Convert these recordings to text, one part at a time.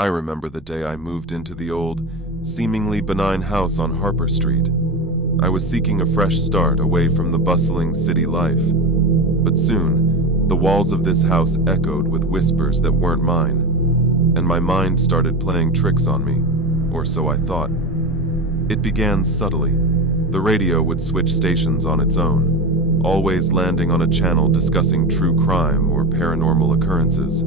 I remember the day I moved into the old, seemingly benign house on Harper Street. I was seeking a fresh start away from the bustling city life. But soon, the walls of this house echoed with whispers that weren't mine, and my mind started playing tricks on me, or so I thought. It began subtly. The radio would switch stations on its own, always landing on a channel discussing true crime or paranormal occurrences.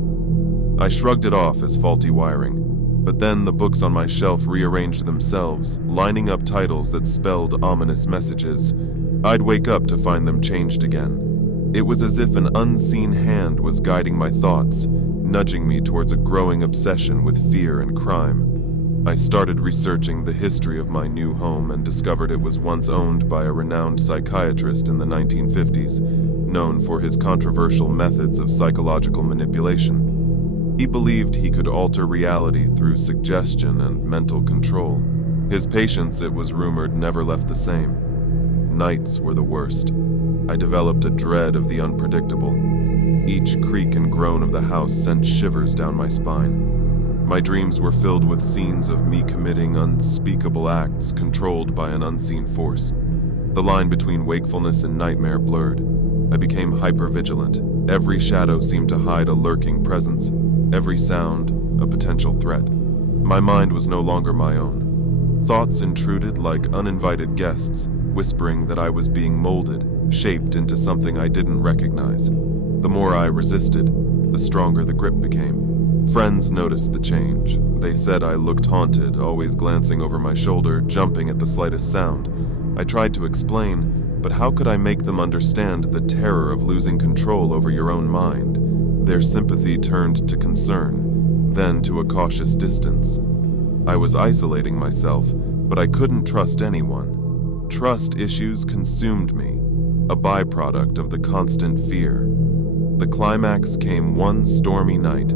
I shrugged it off as faulty wiring, but then the books on my shelf rearranged themselves, lining up titles that spelled ominous messages. I'd wake up to find them changed again. It was as if an unseen hand was guiding my thoughts, nudging me towards a growing obsession with fear and crime. I started researching the history of my new home and discovered it was once owned by a renowned psychiatrist in the 1950s, known for his controversial methods of psychological manipulation. He believed he could alter reality through suggestion and mental control. His patients, it was rumored, never left the same. Nights were the worst. I developed a dread of the unpredictable. Each creak and groan of the house sent shivers down my spine. My dreams were filled with scenes of me committing unspeakable acts controlled by an unseen force. The line between wakefulness and nightmare blurred. I became hypervigilant. Every shadow seemed to hide a lurking presence. Every sound, a potential threat. My mind was no longer my own. Thoughts intruded like uninvited guests, whispering that I was being molded, shaped into something I didn't recognize. The more I resisted, the stronger the grip became. Friends noticed the change. They said I looked haunted, always glancing over my shoulder, jumping at the slightest sound. I tried to explain, but how could I make them understand the terror of losing control over your own mind? Their sympathy turned to concern, then to a cautious distance. I was isolating myself, but I couldn't trust anyone. Trust issues consumed me, a byproduct of the constant fear. The climax came one stormy night.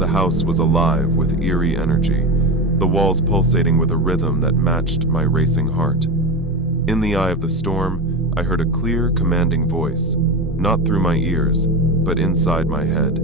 The house was alive with eerie energy, the walls pulsating with a rhythm that matched my racing heart. In the eye of the storm, I heard a clear, commanding voice, not through my ears, but inside my head.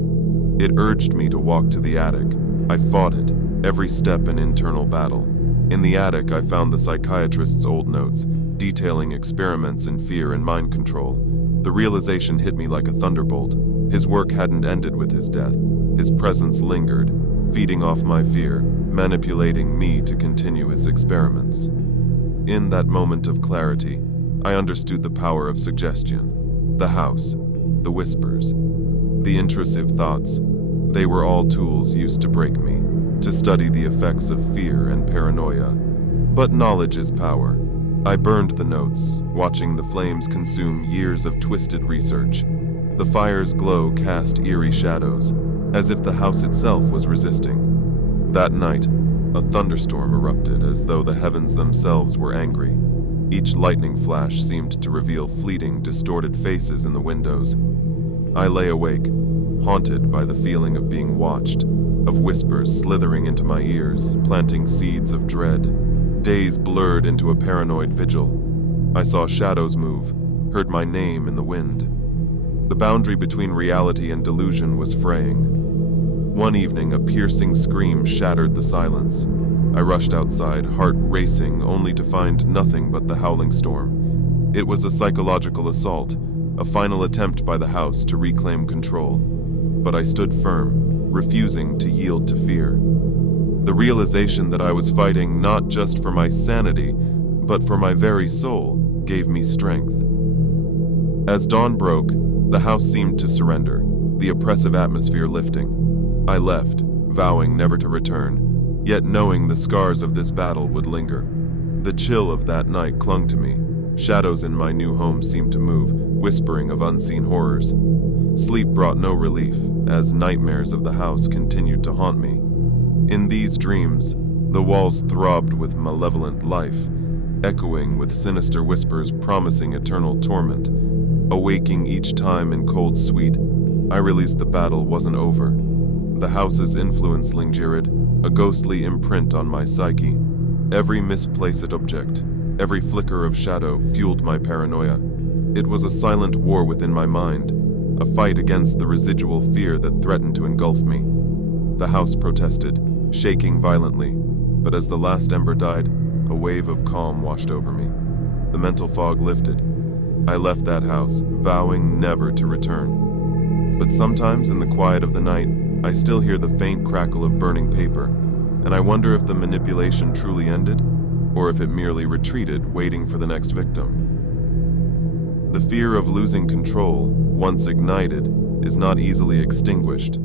It urged me to walk to the attic. I fought it, every step an internal battle. In the attic, I found the psychiatrist's old notes, detailing experiments in fear and mind control. The realization hit me like a thunderbolt. His work hadn't ended with his death. His presence lingered, feeding off my fear, manipulating me to continue his experiments. In that moment of clarity, I understood the power of suggestion. The house, the whispers, the intrusive thoughts, they were all tools used to break me, to study the effects of fear and paranoia. But knowledge is power. I burned the notes, watching the flames consume years of twisted research. The fire's glow cast eerie shadows, as if the house itself was resisting. That night, a thunderstorm erupted as though the heavens themselves were angry. Each lightning flash seemed to reveal fleeting, distorted faces in the windows. I lay awake, haunted by the feeling of being watched, of whispers slithering into my ears, planting seeds of dread. Days blurred into a paranoid vigil. I saw shadows move, heard my name in the wind. The boundary between reality and delusion was fraying. One evening, a piercing scream shattered the silence. I rushed outside, heart racing, only to find nothing but the howling storm. It was a psychological assault, a final attempt by the house to reclaim control. But I stood firm, refusing to yield to fear. The realization that I was fighting not just for my sanity, but for my very soul, gave me strength. As dawn broke, the house seemed to surrender, the oppressive atmosphere lifting. I left, vowing never to return, yet knowing the scars of this battle would linger. The chill of that night clung to me. Shadows in my new home seemed to move, whispering of unseen horrors. Sleep brought no relief, as nightmares of the house continued to haunt me. In these dreams, the walls throbbed with malevolent life, echoing with sinister whispers promising eternal torment. Awaking each time in cold sweat, I realized the battle wasn't over. The house's influence lingered, a ghostly imprint on my psyche. Every misplaced object, every flicker of shadow fueled my paranoia. It was a silent war within my mind, a fight against the residual fear that threatened to engulf me. The house protested, shaking violently, but as the last ember died, a wave of calm washed over me. The mental fog lifted. I left that house, vowing never to return. But sometimes in the quiet of the night, I still hear the faint crackle of burning paper, and I wonder if the manipulation truly ended, or if it merely retreated, waiting for the next victim. The fear of losing control, once ignited, is not easily extinguished.